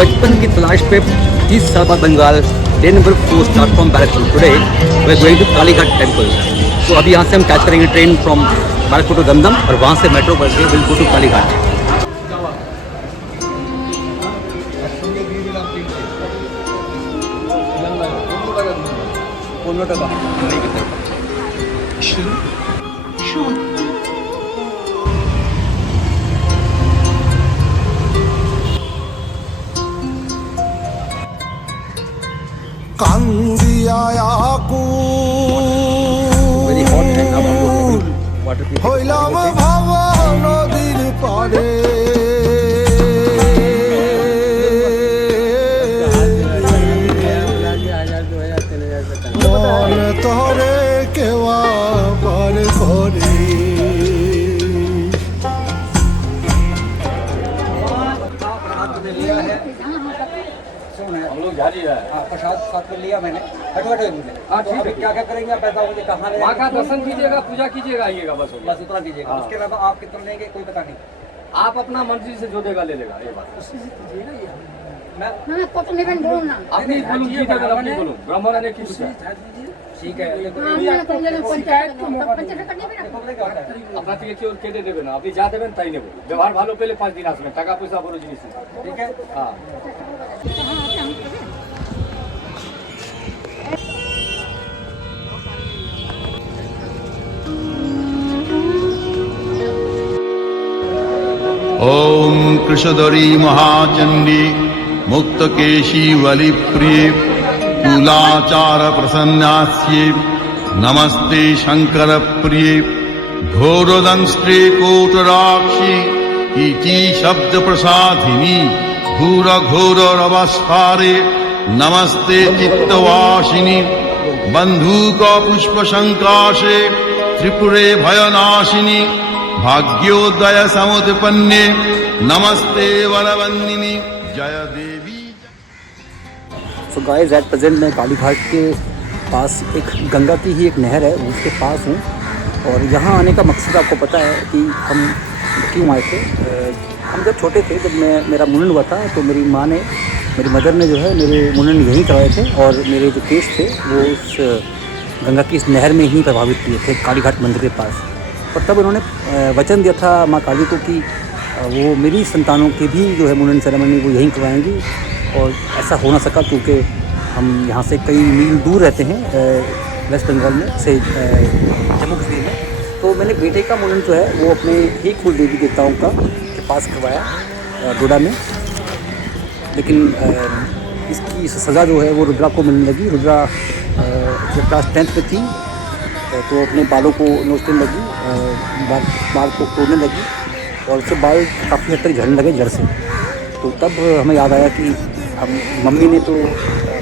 बचपन की तलाश पे 30 साल बाद Bengal train number 4 start from Barrackpore. Today we are going to Kalighat temple. तो अभी यहाँ से हम कैच करेंगे train from Barrackpore to Dumdum और वहाँ से मेट्रो बस के will go to Kalighat. Very hot है। अब हम लोग वाटर पी হইলাম ভাবা নদীর পাড়ে মন তরে কেওয়া পার করে हम लोग जा रही है। प्रसाद साथ में लिया मैंने। हटवट हाँ ठीक है। क्या क्या करेंगे आप बताओ मुझे, कहाँ वहाँ का दर्शन कीजिएगा, पूजा कीजिएगा, आइएगा बस बस उतना कीजिएगा। उसके अलावा आप कितना लेंगे कोई पता नहीं। आप अपना मर्जी से जो देगा ले लेगा, ये बात उसी से कीजिएगा। ये मैं अपनी बोलूँ अपनी बोलूँ ब्राह्मण ने की ठीक है। अपना থেকে কি ওর কেটে দেবে না, আপনি যা দেবেন তাই নেব। ব্যবহার ভালো পেলে 5 দিন আসবেন, টাকা পয়সা বড় জিনিস না, ঠিক আছে। হ্যাঁ ओम कृषधरी महाचंडी मुक्तकेशी वलिप्रिये कुलाचार प्रसन्नास्ये नमस्ते शंकर प्रिये घोरदंष्ट्रे कोटराक्षी इति शब्द प्रसादिनी घोर घोर रवस्फारे नमस्ते चित्तवासिनी बंधुक पुष्प संकाशे त्रिपुरे भयनाशिनी भाग्योदय समुत्पन्ने नमस्ते वरवन्दिनी जय देवी। सो गाइस एट प्रेजेंट मैं कालीघाट के पास एक गंगा की ही एक नहर है उसके पास हूँ। और यहाँ आने का मकसद आपको पता है कि हम क्यों आए थे। हम जब छोटे थे, जब मेरा मुंडन हुआ था तो मेरी माँ ने, मेरी मदर ने जो है मेरे मुंडन यहीं करवाए थे और मेरे जो केस थे वो उस गंगा की इस नहर में ही प्रभावित किए थे कालीघाट मंदिर के पास। और तब उन्होंने वचन दिया था माँ काली को कि वो मेरी संतानों की भी जो है मुंडन सेरेमनी वो यहीं करवाएंगी। और ऐसा हो ना सका क्योंकि हम यहाँ से कई मील दूर रहते हैं वेस्ट बंगाल में से जम्मू कश्मीर में। तो मैंने बेटे का मुंडन जो है वो अपने ही कुल देवी देवताओं का के पास करवाया डोडा में। लेकिन इसकी सज़ा जो है वो रुद्रा को मिलने लगी। रुद्रा जब क्लास 10th में थी तो अपने बालों को नोचने लगी, बाल को तोड़ने लगी और उससे बाल काफ़ी हद तक झड़ने लगे जड़ से। तो तब हमें याद आया कि हम मम्मी ने तो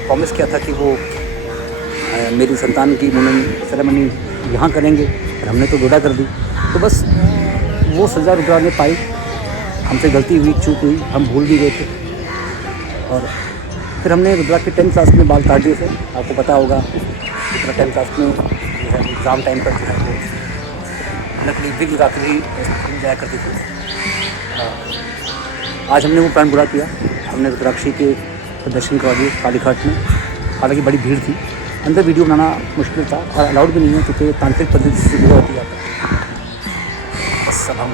प्रॉमिस किया था कि वो मेरी संतान की मुंडन सेरेमनी यहाँ करेंगे और हमने तो डोडा कर दी। तो बस वो सज़ा रुद्रा ने पाई। हमसे गलती हुई, चूक हुई, हम भूल भी गए थे। और फिर हमने रुद्रा के 10th क्लास में बाल काट दिए थे। आपको पता होगा रुद्रा 10th क्लास में एग्ज़ाम टाइम पर जो है वो नकली विग लगा के ही जाया करती थी। आज हमने वो प्लान पूरा किया। हमने रुद्राक्षी के दर्शन करवा दिए कालीघाट में। हालांकि बड़ी भीड़ थी, अंदर वीडियो बनाना मुश्किल था और अलाउड भी नहीं है क्योंकि तांत्रिक पद्धति से पूरा होती जाता है। बस अब हम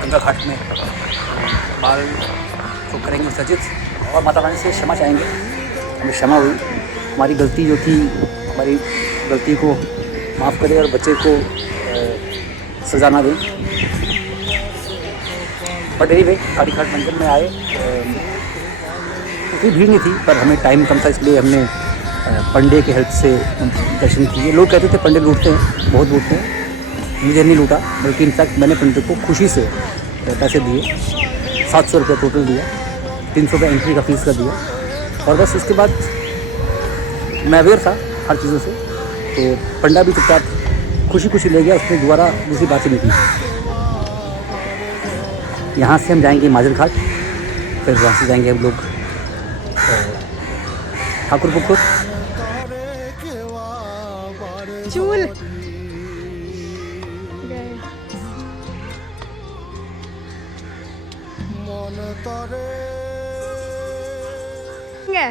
गंगा घाट में बाल को करेंगे सजित और माता रानी से क्षमा चाहेंगे। हमें क्षमा हुई, हमारी गलती जो थी, हमारी गलती को माफ़ करें और बच्चे को सज़ा ना दें। बट एनीवे कालीघाट मंदिर में आए, उतनी भीड़ नहीं थी पर हमें टाइम कम था इसलिए हमने पंडे के हेल्प से दर्शन किए। लोग कहते थे पंडे लूटते हैं, बहुत लूटते हैं। मुझे नहीं लूटा, बल्कि इनफैक्ट मैंने पंडित को खुशी से पैसे दिए। 700 रुपये टोटल दिया, 300 रुपये एंट्री का फीस का दिया। और बस उसके बाद मैं अवेयर था हर चीज़ों से, तो पंडा भी चुपचाप खुशी खुशी ले गया। उसने दोबारा दूसरी बात ही नहीं की। यहाँ से हम जाएंगे माजर घाट, फिर वहाँ से जाएंगे हम लोग ठाकुर पुकुर। चूल है।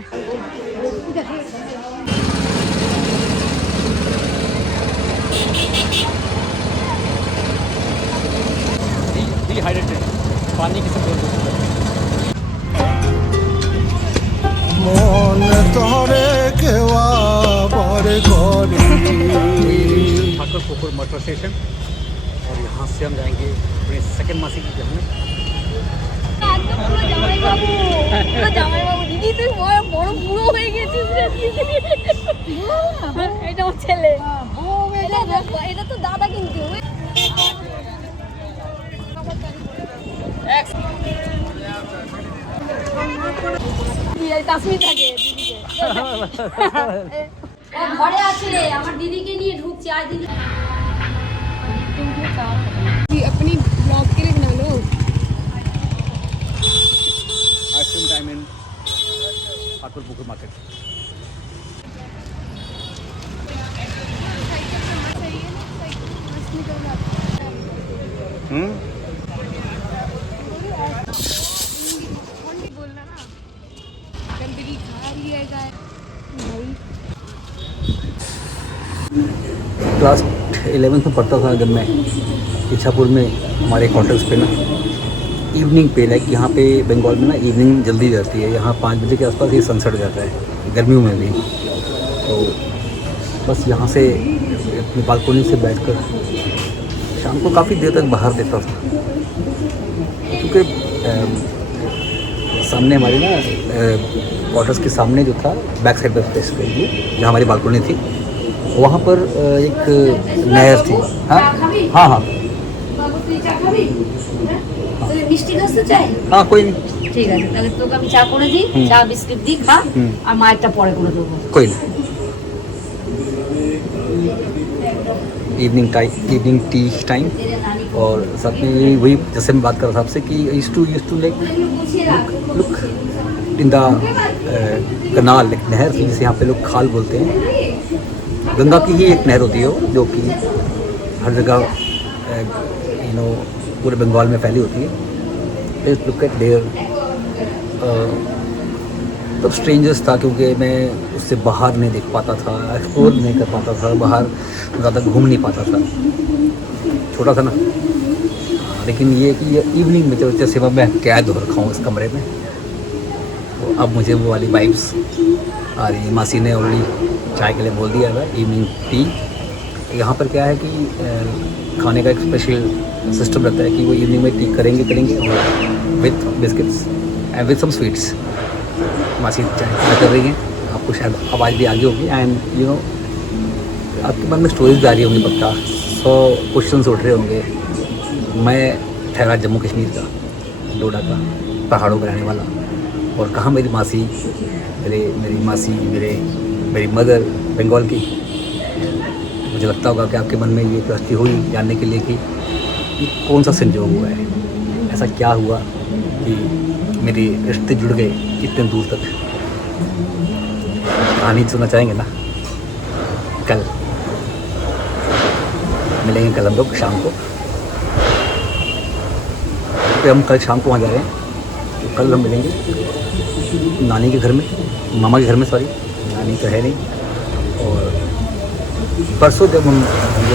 डिहाइड्रेटेड पानी की सब মন তরে কেওয়া পরে করি ठाकुर पुकुर मेट्रो स्टेशन और यहाँ से हम जाएंगे अपने सेकंड मासी के घर में। জামাইবাবু দিদি তুই বড় বুড়ো হয়ে গেছিস রে দিদি। এটা ওর ছেলে, এটা তো দাদা কিন্তু কাশ্মীর থাকে দিদিকে। ঘরে আছে আমার দিদিকে নিয়ে ঢুকছে আর দিদি अपनी ब्लॉग के लिए बना लो। Ice cream time in Thakurpukur market. बोलना ना गंदगी खा रही है गाय भाई। क्लास 11th में पढ़ता था जब मैं इच्छापुर में हमारे क्वार्टर्स पे ना इवनिंग पे लाइक यहाँ पे बंगाल में ना इवनिंग जल्दी जाती है। यहाँ 5 बजे के आसपास ही सनसेट जाता है गर्मियों में भी। तो बस यहाँ से अपनी बालकोनी से बैठकर शाम को काफ़ी देर तक बाहर देखता था क्योंकि सामने हमारे ना क्वार्टर्स के सामने जो था बैक साइड पर फेस पे जहाँ हमारी बालकोनी थी वहाँ पर एक नहर थी। हाँ हाँ हाँ মিষ্টি দোস্ত চাই? हाँ कोई नहीं ঠিক আছে তাহলে তোকে আমি চা করে দিই, চা বিস্কিট দিই খা, আর মায়েরটা পরে করে দেবো। कोई नहीं। इवनिंग टी टाइम और साथ में वही जैसे मैं बात कर रहा था आपसे कि use to like look in the canal एक नहर थी जिसे यहाँ पे लोग खाल बोलते हैं। गंगा की ही एक नहर होती है वो जो कि हर जगह पूरे बंगाल में फैली होती है। लुक एट देयर तब स्ट्रेंजर्स था क्योंकि मैं उससे बाहर नहीं देख पाता था, एक्सप्लोर नहीं कर पाता था, बाहर ज़्यादा घूम नहीं पाता था, छोटा था ना। लेकिन ये कि ये इवनिंग में जैसे मैं कैद हो रखा हूँ इस कमरे में तो अब मुझे वो वाली वाइब्स आ रही है। मासी ने ऑलरेडी चाय के लिए बोल दिया था इवनिंग टी। यहाँ पर क्या है कि खाने का एक स्पेशल सिस्टम रहता है कि वो इवनिंग में टी करेंगे और with biscuits and with some sweets. मासी चाय कर रही हैं, आपको शायद आवाज़ भी आ गई होगी एंड यू नो आपके मन में स्टोरीज भी आ रही होंगी, पक्का 100 क्वेश्चंस उठ रहे होंगे। मैं ठहरा जम्मू कश्मीर का, डोडा का, पहाड़ों पर रहने वाला, और कहाँ मेरी मासी मेरी मासी मेरी मदर बंगाल की। मुझे लगता होगा कि आपके मन में ये क्यूरियोसिटी हुई जानने के लिए कि कौन सा संजोग हुआ है, ऐसा क्या हुआ कि मेरे रिश्ते जुड़ गए इतने दूर तक। कहानी सुनना चाहेंगे ना? कल मिलेंगे, कल हम लोग शाम को। तो हम कल शाम को वहाँ जा रहे हैं, तो कल हम मिलेंगे नानी के घर में, मामा के घर में, सॉरी नानी तो है नहीं। और परसों जब हम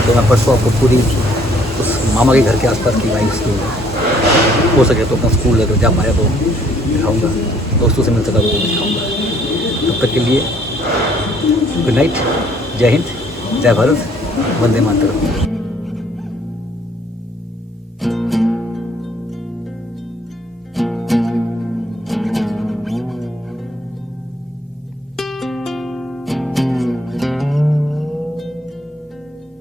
तो मैं परसों आपको पूरी उस मामा के घर के आसपास की वाइब्स दूँगा। हो सके तो अपना स्कूल है तो जब आया तो दिखाऊँगा, दोस्तों से मिल सका तो दिखाऊँगा। तब तक के लिए गुड नाइट, जय हिंद, जय भारत, वंदे मातरम।